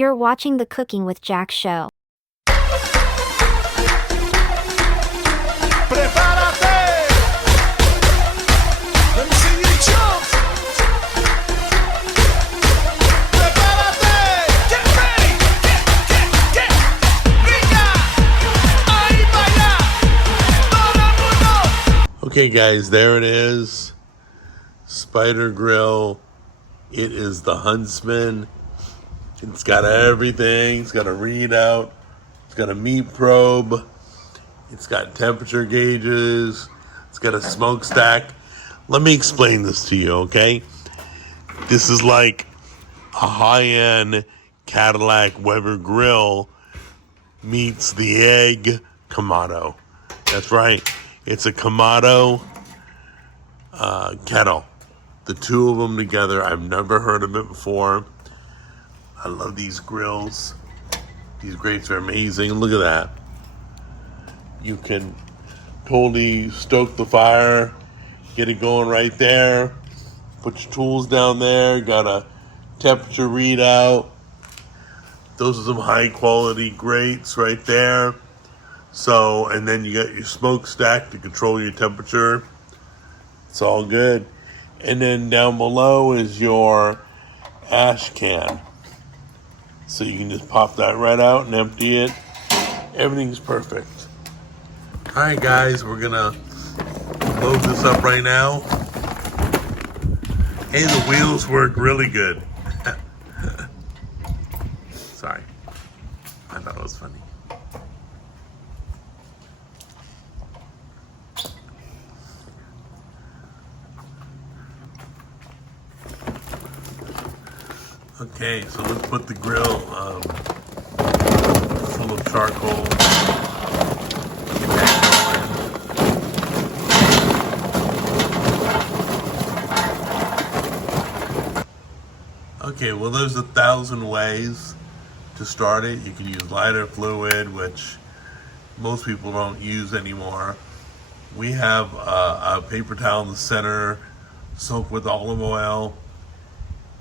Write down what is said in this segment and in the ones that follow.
You're watching the Cooking with Jack show. Prepárate. Let me see you jump. Prepárate. Get ready. Get. Niña. Ahí vaya. Todo el mundo. Okay guys, there it is. Spider Grill. It is the Huntsman. It's got everything. It's got a readout. It's got a meat probe. It's got temperature gauges. It's got a smokestack. Let me explain this to you, okay? This is like a high-end Cadillac Weber grill meets the egg Kamado. That's right. It's a Kamado kettle. The two of them together. I've never heard of it before. I love these grills. These grates are amazing. Look at that. You can totally stoke the fire, get it going right there. Put your tools down there. Got a temperature readout. Those are some high quality grates right there. So, and then you got your smokestack to control your temperature. It's all good. And then down below is your ash can. So you can just pop that right out and empty it. Everything's perfect. All right, guys, we're gonna load this up right now. Hey, the wheels work really good. Sorry, I thought it was funny. Okay, so let's put the grill full of charcoal. Get that going. Okay, well, there's 1,000 ways to start it. You can use lighter fluid, which most people don't use anymore. We have a paper towel in the center, soaked with olive oil.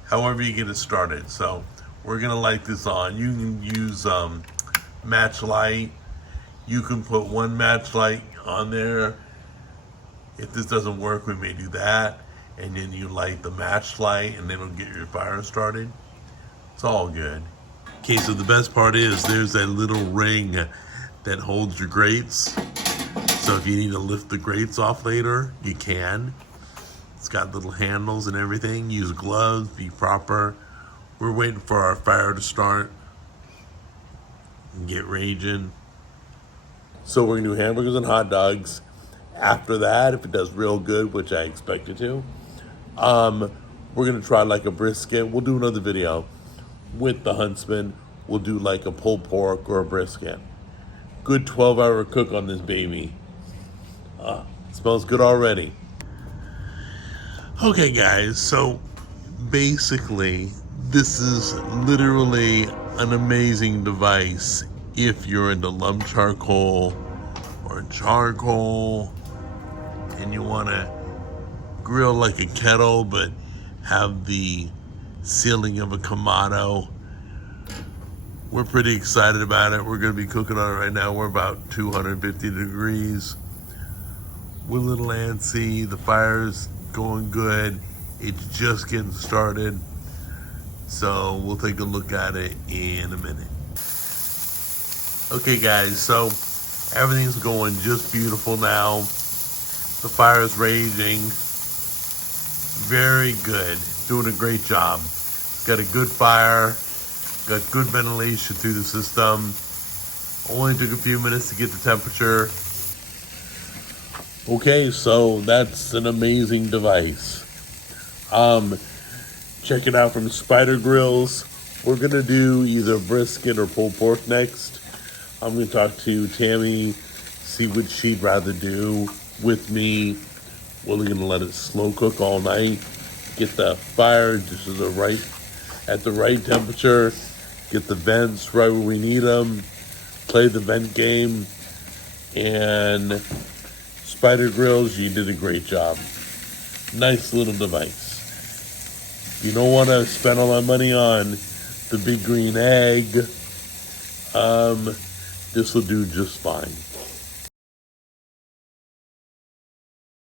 However you get it started. So we're gonna light this on. You can use match light. You can put one match light on there. If this doesn't work, we may do that. And then you light the match light and then it'll get your fire started. It's all good. Okay, so the best part is there's that little ring that holds your grates. So if you need to lift the grates off later, you can. It's got little handles and everything. Use gloves, be proper. We're waiting for our fire to start and get raging. So we're gonna do hamburgers and hot dogs. After that, if it does real good, which I expect it to, we're gonna try like a brisket. We'll do another video with the Huntsman. We'll do like a pulled pork or a brisket. Good 12-hour cook on this baby. Smells good already. Okay guys, so basically this is literally an amazing device if you're into lump charcoal or charcoal and you want to grill like a kettle but have the ceiling of a Kamado. We're pretty excited about it. We're going to be cooking on it right now. We're about 250 degrees. We're a little antsy. The fire's going good. It's just getting started. So we'll take a look at it in a minute. Okay guys, so everything's going just beautiful now. The fire is raging. Very good. Doing a great job. Got a good fire. Got good ventilation through the system. Only took a few minutes to get the temperature. Okay, so that's an amazing device. Check it out from Spider Grills. We're gonna do either brisket or pulled pork next. I'm gonna talk to Tammy, see what she'd rather do with me. We're gonna let it slow cook all night. Get the fire just at the right temperature. Get the vents right where we need them. Play the vent game. And Spider Grills, you did a great job. Nice little device. You don't want to spend all my money on the big green egg. This will do just fine.